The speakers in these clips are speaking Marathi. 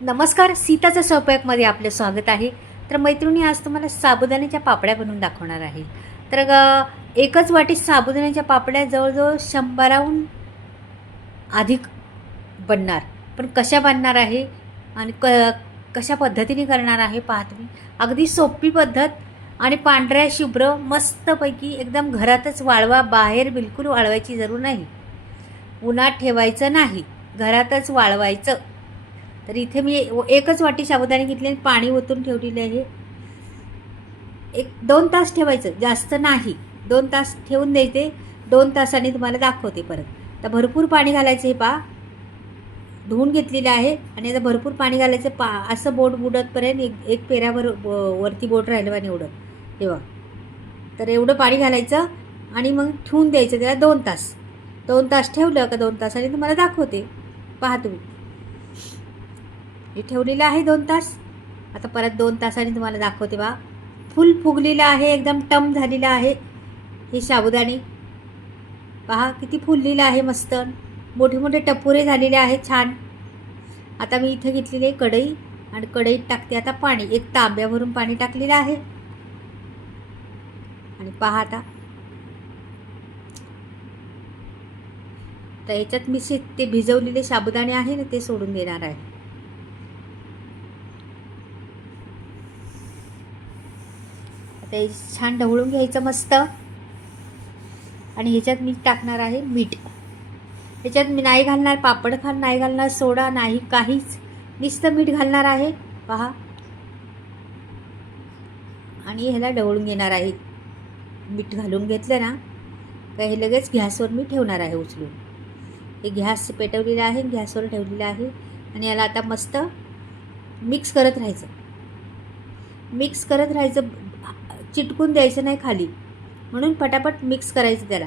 नमस्कार, सीताच्या स्वयंपाकमध्ये आपलं स्वागत आहे. तर मैत्रिणी, आज तुम्हाला साबुदाण्याच्या पापड्या बनवून दाखवणार आहे. तर एकच वाटी साबुदाण्याच्या पापड्या जवळजवळ 100हून अधिक बनणार. पण कशा बनणार आहे आणि कशा पद्धतीने करणार आहे पहा तुम्ही. अगदी सोपी पद्धत आणि पांढऱ्या शुभ्र मस्तपैकी एकदम घरातच वाळवा, बाहेर बिलकुल वाळवायची जरूर नाही, उन्हात ठेवायचं नाही, घरातच वाळवायचं. तर इथे मी एकच वाटी साबुदाणे घेतले, पाणी ओतून ठेवलेले आहे. 1-2 तास ठेवायचं, जास्त नाही. 2 तास ठेवून द्यायचे. 2 तासांनी तुम्हाला दाखवते परत. तर भरपूर पाणी घालायचं. हे पहा, धुवून घेतलेलं आहे आणि आता भरपूर पाणी घालायचं. असं बोट बुडतपर्यंत एक पेऱ्यावर वरती बोट राहिलं आणि एवढं तेव्हा. तर एवढं पाणी घालायचं आणि मग ठेवून द्यायचं त्याला 2 तास. 2 तास ठेवलं का 2 तासांनी तुम्हाला दाखवते. पहा तुम्ही, हे ठेवलेलं आहे 2 तास. आता परत 2 तासांनी तुम्हाला दाखवते. बा, फुल फुगलेलं आहे, एकदम टम झालेलं आहे हे साबुदाणे. पहा किती फुललेलं आहे, मस्त मोठे मोठे टपोरे झालेले आहेत, छान. आता मी इथे घेतलेली आहे कढई आणि कढईत टाकते आता पाणी. 1 तांब्यावरून पाणी टाकलेलं आहे. आणि पहा आता, तर याच्यात मी ते भिजवलेले साबुदाणे आहे ना, ते सोडून देणार आहे. आता हे छान ढवळून घ्यायचं मस्त. आणि ह्याच्यात मी टाकणार आहे मीठ. ह्याच्यात मी नाही घालणार पापड खार, नाही घालणार सोडा, नाही काहीच, नुसतं मीठ घालणार आहे. पहा, आणि ह्याला ढवळून घेणार आहे. मीठ घालून घेतलं ना का हे लगेच गॅसवर मी ठेवणार आहे उचलून. हे गॅस पेटवलेलं आहे, गॅसवर ठेवलेलं आहे. आणि याला आता मस्त मिक्स करत राहायचं. मिक्स करत राहायचं, चिटकून द्यायचं नाही खाली, म्हणून पटापट मिक्स करायचं. त्याला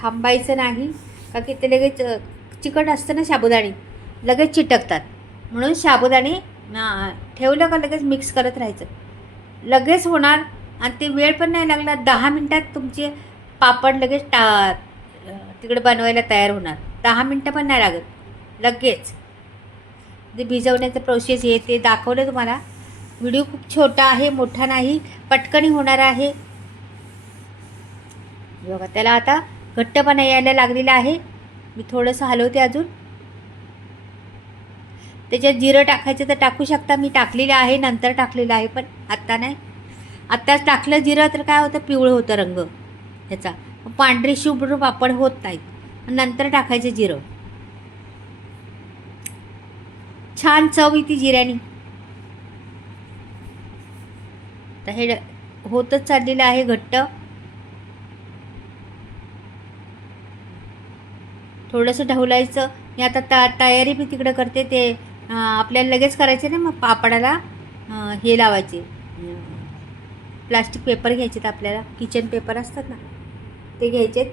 थांबायचं नाही, का की ते लगेच चिकट असतं ना साबुदाणे, लगेच चिटकतात. म्हणून साबुदाणे ठेवलं का लगेच मिक्स करत राहायचं. लगेच होणार आणि ते वेळ पण नाही लागला. 10 मिनटात तुमचे पापड लगेच तिकडे बनवायला तयार होणार. 10 मिनटं पण नाही लागत, लगेच. ते भिजवण्याचं प्रोसेस हे ते दाखवलं तुम्हाला. व्हिडिओ खूप छोटा आहे, मोठा नाही, पटकनी होणार आहे. बघा, त्याला आता घट्टपणा यायला लागलेला आहे. मी थोडंसं हलवते अजून. त्याच्यात जिरं टाकायचं तर टाकू शकता, मी टाकलेलं आहे, नंतर टाकलेलं आहे, पण आत्ता नाही. आत्ताच टाकलं जिरं तर काय होतं, पिवळं होतं रंग ह्याचा, पांढरे शुभ्र पापड होत नाहीत. नंतर टाकायचं जिरं, छान चव येते जिऱ्याने. तर हे होतच चाललेलं आहे घट्ट. थोडंसं ढवलायचं. मी आता तयारी मी तिकडं करते. ते आपल्याला लगेच करायचे ना, मग पापडाला हे लावायचे, प्लास्टिक पेपर घ्यायचे. तर आपल्याला किचन पेपर असतात ना, ते घ्यायचेत.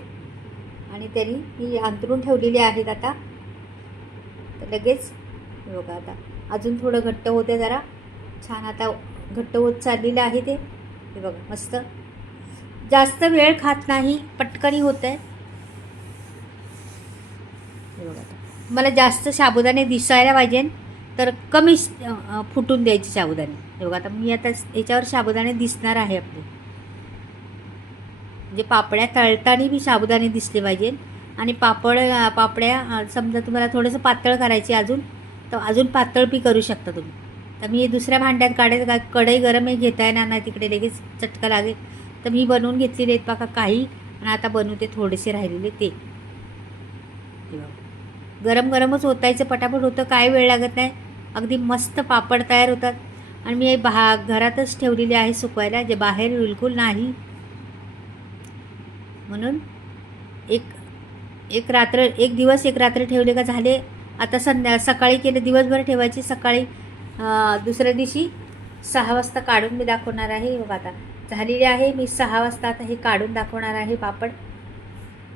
आणि त्यांनी ही अंतरून ठेवलेली आहेत. आता तर लगेच बघा, आता अजून थोडं घट्ट होते जरा, छान आता घट्ट होत चाललेलं आहे ते. हे बघा, मस्त. जास्त वेळ खात नाही, पटकनी होतं आहे. हे बघा, आता मला जास्त साबुदाणे दिसायला पाहिजे तर कमी फुटून द्यायचे साबुदाणे. हे बघा, आता मी आता याच्यावर साबुदाणे दिसणार आहे आपले. म्हणजे पापड्या तळताना बी साबुदाणे दिसले पाहिजे. आणि पापड्या समजा तुम्हाला थोडंसं पातळ करायचे अजून, तर अजून पातळ बी करू शकता तुम्ही. तर मी दुसऱ्या भांड्यात काढायचं, कढई गरम आहे, घेता येणार नाही तिकडे, लगेच चटका लागेल. तर मी बनवून घेतलेले आहेत बघा काही, आणि आता बनवते थोडेसे राहिलेले ते. गरम गरमच ओतायचं, पटापट होतं, काय वेळ लागत नाही, अगदी मस्त पापड तयार होतात. आणि मी घरातच ठेवलेले आहे सुकवायला, जे बाहेर बिलकुल नाही. म्हणून एक दिवस एक रात्र ठेवले का झाले. आता सकाळी केले, दिवसभर ठेवायची, सकाळी दुसऱ्या दिवशी 6 वाजता काढून मी दाखवणार आहे. बघा, आता झालेले आहे. मी 6 वाजता आता हे काढून दाखवणार आहे पापड.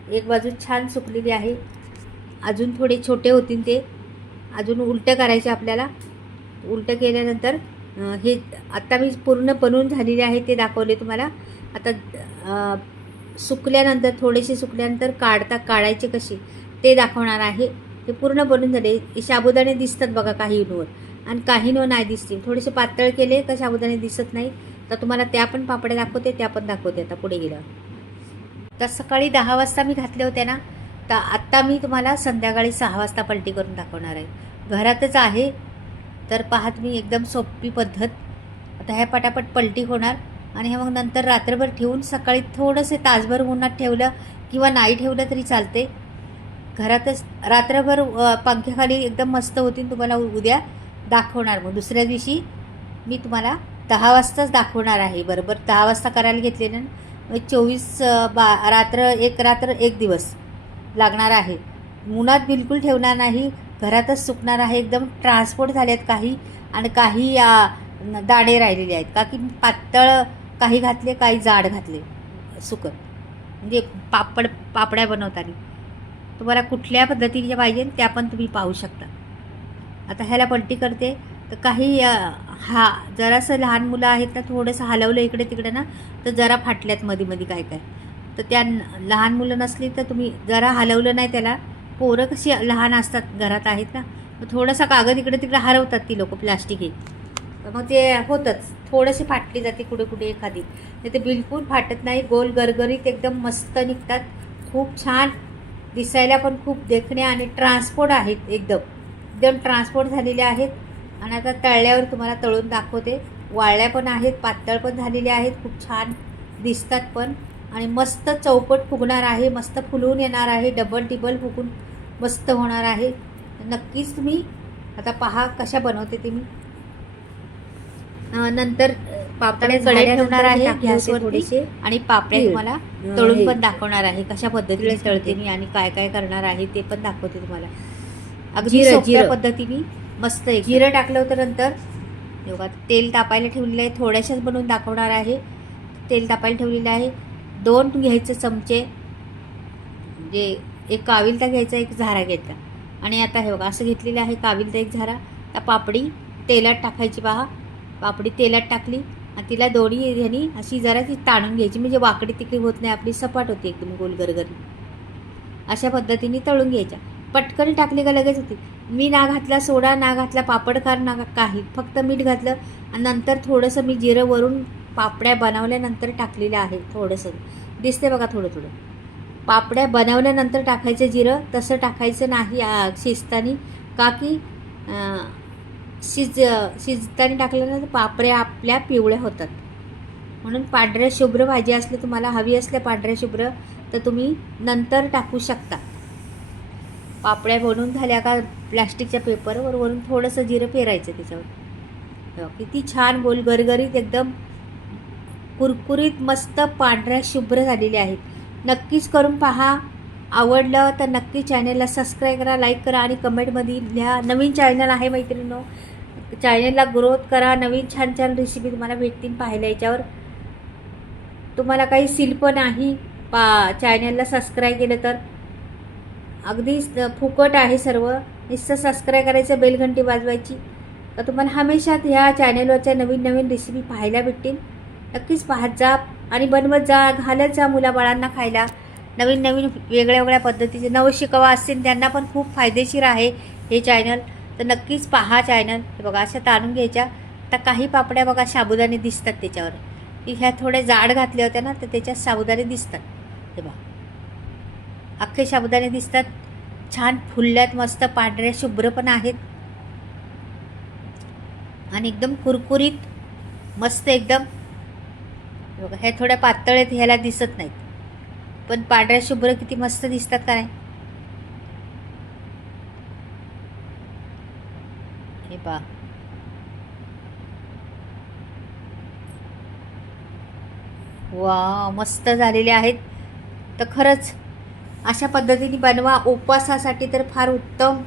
एक बाजू छान सुकलेली आहे, अजून थोडे छोटे होतील ते, अजून उलटं करायचे आपल्याला. उलटं केल्यानंतर हे आता मी पूर्ण बनवून झालेले आहे ते दाखवले तुम्हाला. आता सुकल्यानंतर, थोडेसे सुकल्यानंतर काढायचे कसे ते दाखवणार आहे. हे पूर्ण बनून झाले. हे साबुदाणे दिसतात बघा काहींवर आणि काहींवर नाही दिसते. थोडेसे पातळ केले का साबुदाणे दिसत नाही. तर तुम्हाला त्या पण पापड्या दाखवते, त्या पण दाखवते आता पुढे गेलं. तर सकाळी 10 वाजता मी घातले होते ना, तर आत्ता मी तुम्हाला संध्याकाळी 6 वाजता पलटी करून दाखवणार आहे. घरातच आहे तर पहा तुम्ही, एकदम सोपी पद्धत. आता ह्या पटापट पलटी होणार आणि हे मग नंतर रात्रभर ठेवून सकाळी थोडंसे तासभर उन्हात ठेवलं किंवा नाही ठेवलं तरी चालते. घरातच रात्रभर पंख्याखाली एकदम मस्त होतील. तुम्हाला उद्या दाखवणार. मग दुसऱ्या दिवशी मी तुम्हाला 10 वाजताच दाखवणार आहे. बरोबर 10 वाजता करायला घेतले ना, 24 रात्र एक दिवस लागणार आहे. उन्हात बिलकुल ठेवणार नाही, घरातच सुकणार आहे. एकदम ट्रान्सपोर्ट झाले आहेत काही आणि काही दाणे राहिलेले आहेत. का की पातळ काही घातले, काही जाड घातले सुकत, म्हणजे पापड्या बनवताना. तुम्हाला कुठल्या पद्धतीने पाहिजे त्या पण तुम्ही पाहू शकता. आता ह्याला पलटी करते. तर काही जरासं लहान मुलं आहेत ना, थोडंसं हलवलं इकडे तिकडे ना तर जरा फाटल्यात मध्ये काय. तर त्या लहान मुलं नसली तर तुम्ही जरा हलवलं नाही त्याला. पोरं कशी लहान असतात घरात आहेत ना, मग थोडासा कागद इकडे तिकडे हरवतात ती लोक प्लास्टिक हे. तर मग ते होतंच, थोडेसे फाटली जाते कुठे एखादी. तर ते बिलकुल फाटत नाही. गोल गरगरीत एकदम मस्त निघतात. खूप छान दिसायला पण खूप देखणे आणि ट्रान्सपोर्ट आहेत. एकदम ट्रान्सपोर्ट झालेले आहेत. आणि आता तळल्यावर तुम्हाला तळून दाखवते. वाळल्या पण आहेत, पातळ पण झालेल्या आहेत. खूप छान दिसतात पण आणि मस्त चौपट फुगणार आहे. मस्त फुलून येणार आहे. डबल टिबल फुगून मस्त होणार आहे. नक्कीच तुम्ही आता पहा कशा बनवते ते मी. नंतर पापड्या कडे ठेवणार आहे गॅसवर थोडेसे आणि पापड्या तुम्हाला तळून पण दाखवणार आहे. कशा पद्धतीने तळते मी आणि काय काय करणार आहे ते पण दाखवते तुम्हाला. अगदी सोप्या पद्धतीने मस्त. जिरं टाकलं होतं. नंतर बघा तेल तापायला ठेवलेलं आहे. थोड्याशाच बनवून दाखवणार आहे. तेल तापायला ठेवलेलं आहे. 2 घ्यायचे चमचे, म्हणजे एक काविलता घ्यायचा, एक झारा घ्यायचा. आणि आता हे बघा असं घेतलेलं आहे काविलता, एक झारा. आता पापडी तेलात टाकायची पहा. पापडी तेलात टाकली आणि तिला दोन्ही ह्यानी अशी जरा ती ताणून घ्यायची, म्हणजे वाकडी तिकडी होत नाही, आपली सपाट होती एकदम गोल गरगरी. अशा पद्धतीने तळून घ्यायच्या. पटकन टाकली का लगेच होती. मी ना घातला सोडा, ना घातला पापडखार, ना काही, फक्त मीठ घातलं आणि नंतर थोडंसं मी जिरं वरून पापड्या बनवल्यानंतर टाकलेलं आहे. थोडंसं दिसते बघा थोडं. पापड्या बनवल्यानंतर टाकायचं जिरं, तसं टाकायचं नाही शिजतानी. का की शिजतानी टाकलं ना तर पापड्या आपल्या पिवळ्या होतात. म्हणून पांढऱ्या शुभ्र भाजी असली, तुम्हाला हवी असल्या पांढऱ्या शुभ्र, तर तुम्ही नंतर टाकू शकता. पापड्या बनवून झाल्या का प्लॅस्टिकच्या पेपरवर वरून थोडंसं जिरं पेरायचं त्याच्यावर. किती छान गोल गरगरीत एकदम कुरकुरीत मस्त पांढऱ्या शुभ्र झालेले आहेत. नक्कीच करून पहा. आवडलं तर नक्की चॅनलला सबस्क्राईब करा, लाईक करा आणि कमेंटमध्ये लिहा. नवीन चॅनल आहे मैत्रिणींनो, चॅनलला ग्रोथ करा. नवीन छान छान रेसिपी तुम्हाला भेटतील पाहायला. याच्यावर तुम्हाला काही शिल्प नाही चॅनलला सबस्क्राईब केलं तर. अगदी फुकट आहे सर्व. नुसतं सबस्क्राईब करायचं, बेलघंटी वाजवायची, तर तुम्हाला हमेशा ह्या चॅनलवरच्या नवीन नवीन रेसिपी पाहायला भेटतील. नक्कीच पाहत जा आणि बनवत जा, घालत जा मुलाबाळांना खायला. नवीन नवीन वेगळ्या पद्धतीचे नवशिकवा असतील त्यांना पण खूप फायदेशीर आहे हे चॅनल. तर नक्कीच पहा चॅनल. हे बघा अशा ताणून घ्यायच्या. आता काही पापड्या बघा साबुदाणे दिसतात त्याच्यावर, की ह्या थोड्या जाड घातल्या होत्या ना तर त्याच्यात साबुदाणे दिसतात. हे बघा अख्खे साबुदाणे दिसतात. छान फुलल्यात, मस्त पांढऱ्या शुभ्र पण आहेत आणि एकदम कुरकुरीत मस्त एकदम. बघा ह्या थोड्या पातळ आहेत, ह्याला दिसत नाहीत, पण पांढऱ्या शुभ्र किती मस्त दिसतात का नाही. हे पहा वा मस्त झालेले आहेत. तर खरंच अशा पद्धतीने बनवा. उपवासासाठी तर फार उत्तम.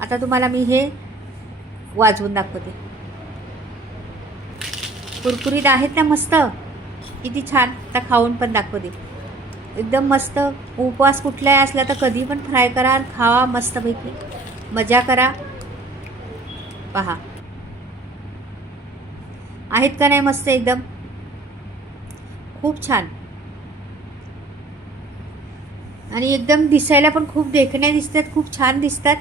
आता तुम्हाला मी हे वाजवून दाखवते. कुरकुरीत आहेत ना मस्त, किती छान. आता खाऊन पण दाखवते. एकदम मस्त. उपवास कुठलाही असला तर कधी पण फ्राय करा आणि खावा मस्तपैकी, मजा करा. पहा आहेत का नाही मस्त एकदम, खूप छान. आणि एकदम दिसायला पण खूप देखण्या दिसतात, खूप छान दिसतात.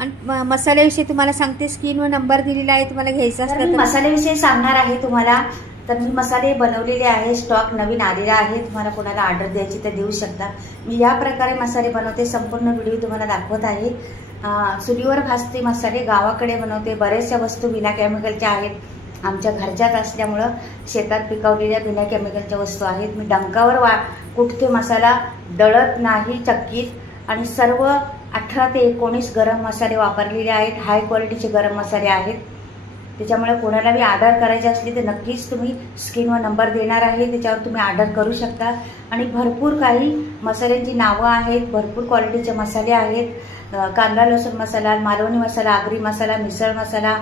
आणि मसाल्याविषयी तुम्हाला सांगते, स्क्रीनवर नंबर दिलेला आहे, तुम्हाला घ्यायचा तर असला मी तर. मसाल्याविषयी सांगणार आहे तुम्हाला. तर मी मसाले बनवलेले आहे, स्टॉक नवीन आलेला आहे. तुम्हाला कोणाला ऑर्डर द्यायची तर देऊ शकता. मी या प्रकारे मसाले बनवते, संपूर्ण व्हिडिओ तुम्हाला दाखवत आहे. चुलीवर भाजते मसाले, गावाकडे बनवते. बऱ्याचशा वस्तू बिना केमिकलच्या आहेत, आमच्या घरच्याच असल्यामुळं शेतात पिकवलेल्या बिना केमिकलच्या वस्तू आहेत. मी डंकावर कुठते मसाला दळत नाही चक्कीत. आणि सर्व 18 ते 19 गरम मसाले वापरलेले आहेत, हाय क्वालिटीचे गरम मसाले आहेत. त्याच्यामुळे कोणाला बी ऑर्डर करायची असली तर नक्कीच तुम्ही स्क्रीनवर नंबर देणार आहे, त्याच्यावर तुम्ही ऑर्डर करू शकता. आणि भरपूर काही मसाल्यांची नावं आहेत, भरपूर क्वालिटीचे मसाले आहेत. कांदा लसूण मसाला, मालवणी मसाला, आगरी मसाला, मिसळ मसाला,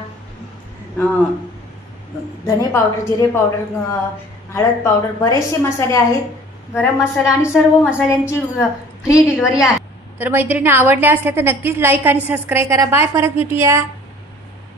धने पावडर, जिरे पावडर, हळद पावडर, बरेचसे मसाले आहेत. गरम मसाला आणि सर्व मसाल्यांची फ्री डिलिव्हरी आहे. तर मैत्रिणी आवडल्या असल्या तर नक्कीच लाईक आणि सबस्क्राईब करा. बाय, परत भेटूया.